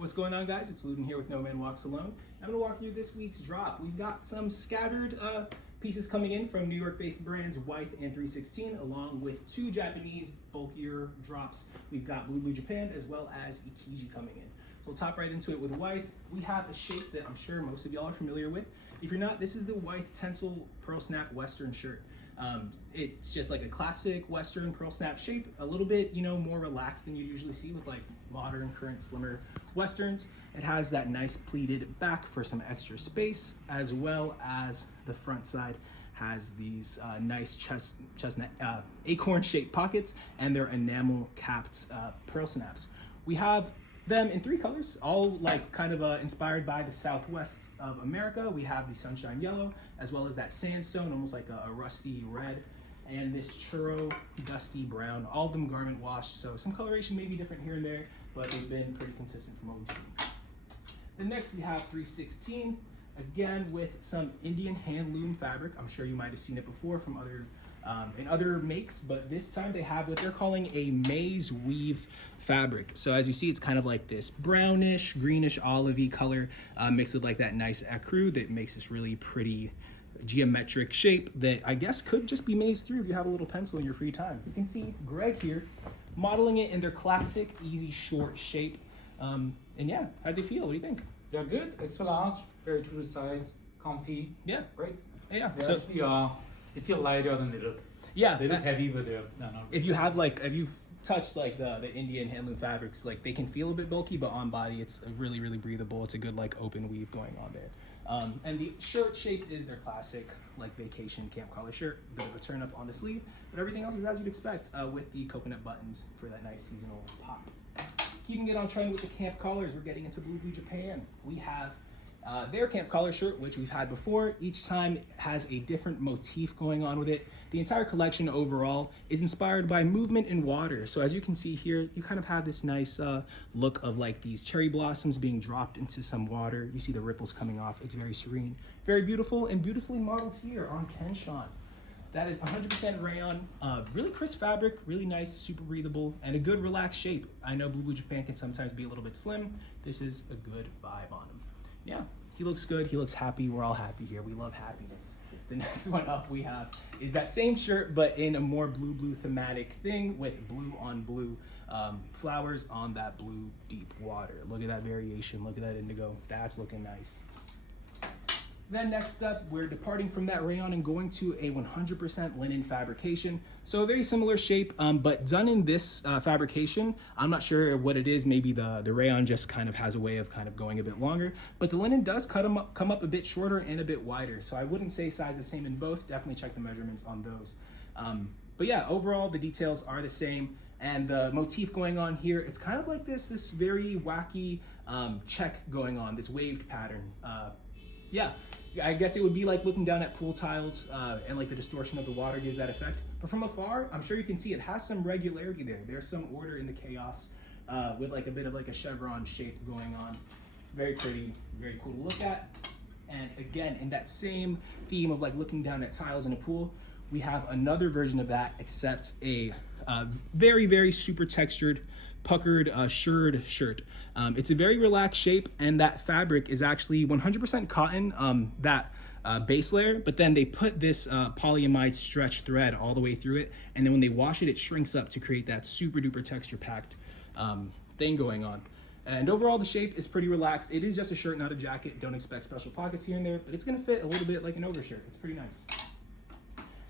What's going on, guys? It's Luden here with No Man Walks Alone. I'm going to walk through this week's drop. We've got some scattered pieces coming in from New York-based brands Wythe and 3sixteen, along with two Japanese bulkier drops. We've got Blue Japan as well as IKIJI coming in. So we'll top right into it with Wythe. We have a shape that I'm sure most of y'all are familiar with. If you're not, this is the Wythe Tencel Pearl Snap Western shirt. It's just like a classic Western pearl snap shape, a little bit, more relaxed than you usually see with like modern, current, slimmer Westerns. It has that nice pleated back for some extra space, as well as the front side has these nice chestnut acorn-shaped pockets, and they're enamel-capped pearl snaps. We have them in three colors, all like kind of inspired by the Southwest of America. We have the sunshine yellow, as well as that sandstone, almost like a rusty red, and this churro dusty brown. All of them garment washed, so some coloration may be different here and there, but they've been pretty consistent from what we've seen. Then next we have 3sixteen, again with some Indian hand loom fabric. I'm sure you might have seen it before from in other makes, but this time they have what they're calling a maize weave fabric. So as you see, it's kind of like this brownish, greenish, olivey color mixed with like that nice ecru that makes this really pretty geometric shape that I guess could just be mazed through if you have a little pencil in your free time. You can see Greg here modeling it in their classic easy short shape. And yeah, how'd they feel? What do you think? They're good, extra large, very true to size, comfy. Yeah. Right? Yeah. They actually are, they feel lighter than they look. Yeah. They look heavy, but they're not. If you've touched like the Indian handloom fabrics, like they can feel a bit bulky, but on body it's really, really breathable. It's a good like open weave going on there. And the shirt shape is their classic like vacation camp collar shirt, bit of a turn up on the sleeve, but everything else is as you'd expect with the coconut buttons for that nice seasonal pop. Keeping it on trend with the camp collars, we're getting into Blue Japan. We have their camp collar shirt, which we've had before. Each time has a different motif going on with it. The entire collection overall is inspired by movement in water. So as you can see here, you kind of have this nice look of like these cherry blossoms being dropped into some water. You see the ripples coming off. It's very serene, very beautiful, and beautifully modeled here on Kenshan. That is 100% rayon, really crisp fabric, really nice, super breathable, and a good relaxed shape. I know Blue Japan can sometimes be a little bit slim. This is a good vibe on him. Yeah, he looks good, he looks happy. We're all happy here. We love happiness. The next one up we have is that same shirt, but in a more blue thematic thing with blue on blue flowers on that blue deep water. Look at that variation, look at that indigo. That's looking nice. Then next up, we're departing from that rayon and going to a 100% linen fabrication. So a very similar shape, but done in this fabrication. I'm not sure what it is. Maybe the rayon just kind of has a way of kind of going a bit longer, but the linen does come up a bit shorter and a bit wider. So I wouldn't say size the same in both. Definitely check the measurements on those. But yeah, overall the details are the same. And the motif going on here, it's kind of like this very wacky check going on, this waved pattern. Yeah, I guess it would be like looking down at pool tiles and like the distortion of the water gives that effect. But from afar, I'm sure you can see it has some regularity there. There's some order in the chaos with like a bit of like a chevron shape going on. Very pretty, very cool to look at. And again, in that same theme of like looking down at tiles in a pool, we have another version of that, except a very super textured, puckered shirred shirt. It's a very relaxed shape, and that fabric is actually 100% cotton, that base layer, but then they put this polyamide stretch thread all the way through it, and then when they wash it, it shrinks up to create that super duper texture packed thing going on. And overall the shape is pretty relaxed. It is just a shirt, not a jacket. Don't expect special pockets here and there, but it's gonna fit a little bit like an overshirt. It's pretty nice.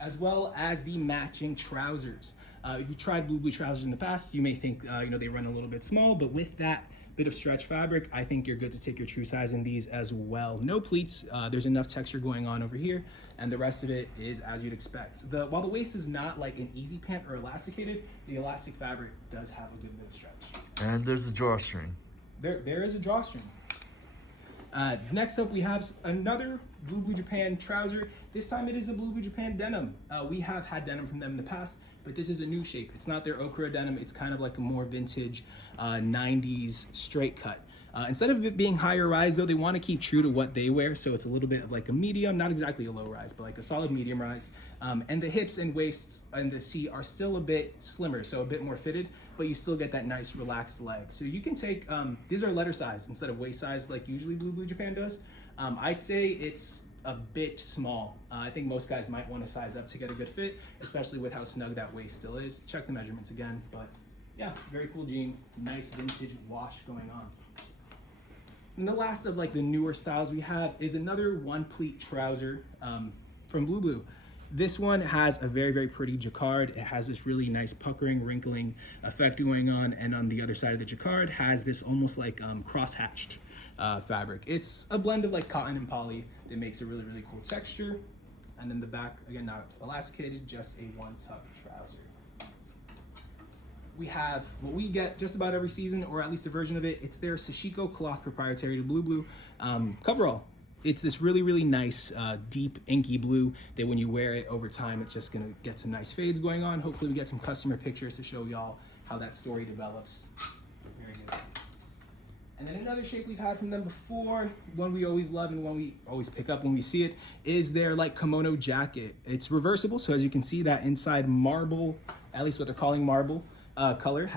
As well as the matching trousers. If you tried blue trousers in the past, you may think they run a little bit small, but with that bit of stretch fabric, I think you're good to take your true size in these as well. No pleats, there's enough texture going on over here, and the rest of it is as you'd expect. While the waist is not like an easy pant or elasticated, the elastic fabric does have a good bit of stretch. And there's a drawstring. There is a drawstring. Next up, we have another Blue Japan trouser. This time it is a Blue Japan denim. We have had denim from them in the past, but this is a new shape. It's not their okra denim. It's kind of like a more vintage 90s straight cut. Instead of it being higher rise though, they want to keep true to what they wear, so it's a little bit of like a medium, not exactly a low rise, but like a solid medium rise. And the hips and waists and the seat are still a bit slimmer, so a bit more fitted, but you still get that nice relaxed leg. So you can take, these are letter size instead of waist size like usually Blue Japan does. I'd say it's a bit small. I think most guys might want to size up to get a good fit, especially with how snug that waist still is. Check the measurements again, but yeah, very cool jean, nice vintage wash going on. And the last of like the newer styles we have is another one pleat trouser from Blue. This one has a very pretty jacquard. It has this really nice puckering, wrinkling effect going on, and on the other side of the jacquard has this almost like cross-hatched fabric. It's a blend of like cotton and poly that makes a really cool texture. And then the back, again, not elasticated, just a one-tuck trouser. We have what we get just about every season, or at least a version of it. It's their Sashiko cloth proprietary to Blue coverall. It's this really nice, deep, inky blue that when you wear it over time, it's just gonna get some nice fades going on. Hopefully we get some customer pictures to show y'all how that story develops. Very good. And then another shape we've had from them before, one we always love and one we always pick up when we see it, is their like kimono jacket. It's reversible, so as you can see, that inside marble, at least what they're calling marble, color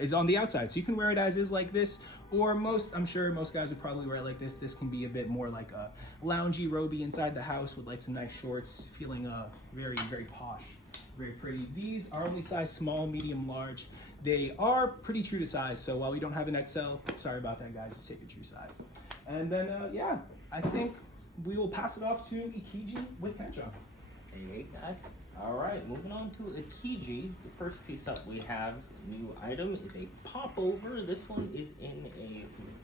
is on the outside. So you can wear it as is like this, or I'm sure most guys would probably wear it like this. This can be a bit more like a loungy, roby inside the house with like some nice shorts, feeling very posh, very pretty. These are only size small, medium, large. They are pretty true to size, so while we don't have an XL, sorry about that guys, just take a true size. And then yeah, I think we will pass it off to IKIJI with Kencho. Hey guys. All right, moving on to IKIJI. The first piece up we have, new item, is a popover. This one is in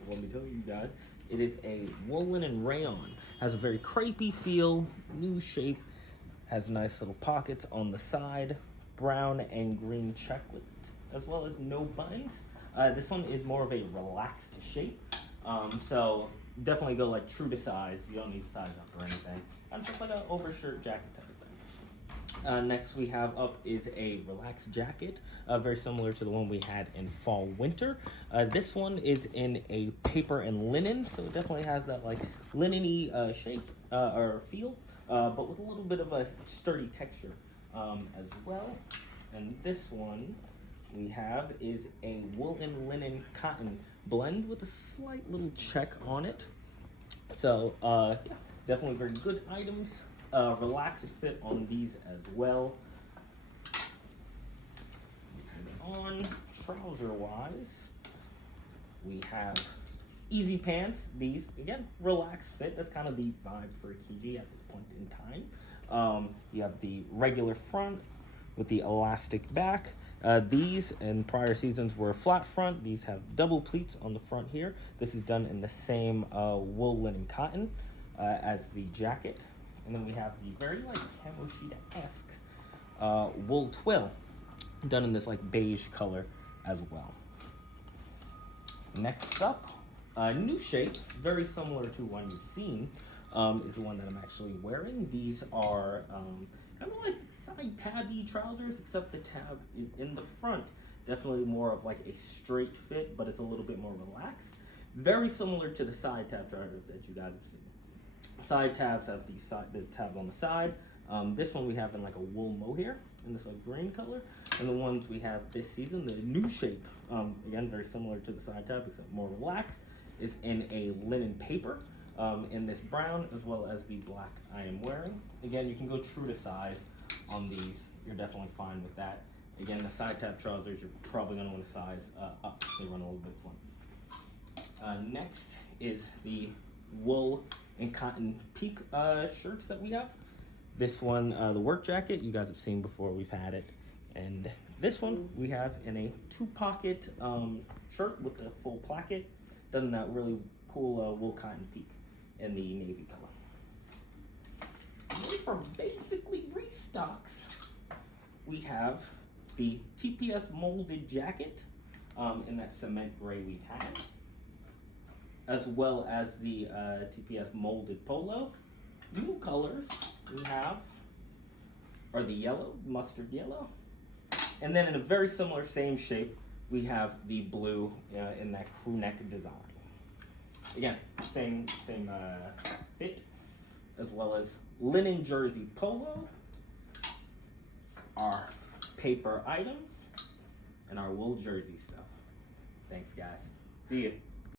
let me tell you guys, it is a wool linen rayon. Has a very crepey feel, new shape, has nice little pockets on the side, brown and green check with it, as well as no buttons. This one is more of a relaxed shape, so definitely go like true to size. You don't need to size up or anything. And just like an overshirt jacket type of thing. Next we have up is a relaxed jacket, very similar to the one we had in fall winter. This one is in a paper and linen, so it definitely has that like linen-y shape or feel, but with a little bit of a sturdy texture as well. And this one we have is a wool and linen cotton blend with a slight little check on it. So yeah, definitely very good items. Relaxed fit on these as well. Moving on, trouser wise, we have easy pants. These again, relaxed fit. That's kind of the vibe for IKIJI at this point in time. You have the regular front with the elastic back. These in prior seasons were flat front. These have double pleats on the front here. This is done in the same wool linen cotton as the jacket. And then we have the very like Kamoshida-esque wool twill done in this like beige color as well. Next up, new shape, very similar to one you've seen, is the one that I'm actually wearing. These are kind of like side tabby trousers, except the tab is in the front. Definitely more of like a straight fit, but it's a little bit more relaxed. Very similar to the side tab trousers that you guys have seen. Side tabs have the tabs on the side. This one we have in like a wool mohair in this like green color. And the ones we have this season, the new shape, again, very similar to the side tab, except more relaxed, is in a linen paper in this brown, as well as the black I am wearing. Again, you can go true to size on these. You're definitely fine with that. Again, the side tab trousers, you're probably gonna want to size up. They run a little bit slim. Next is the wool and cotton peak shirts that we have. This one, the work jacket, you guys have seen before, we've had it. And this one we have in a 2-pocket shirt with the full placket, done in that really cool wool cotton peak in the navy color. And then for basically restocks, we have the TPS molded jacket in that cement gray we've had, as well as the TPS molded polo. New colors we have are the yellow, mustard yellow, and then in a very similar same shape, we have the blue in that crew neck design. Again, same fit, as well as linen jersey polo, our paper items, and our wool jersey stuff. Thanks, guys. See you.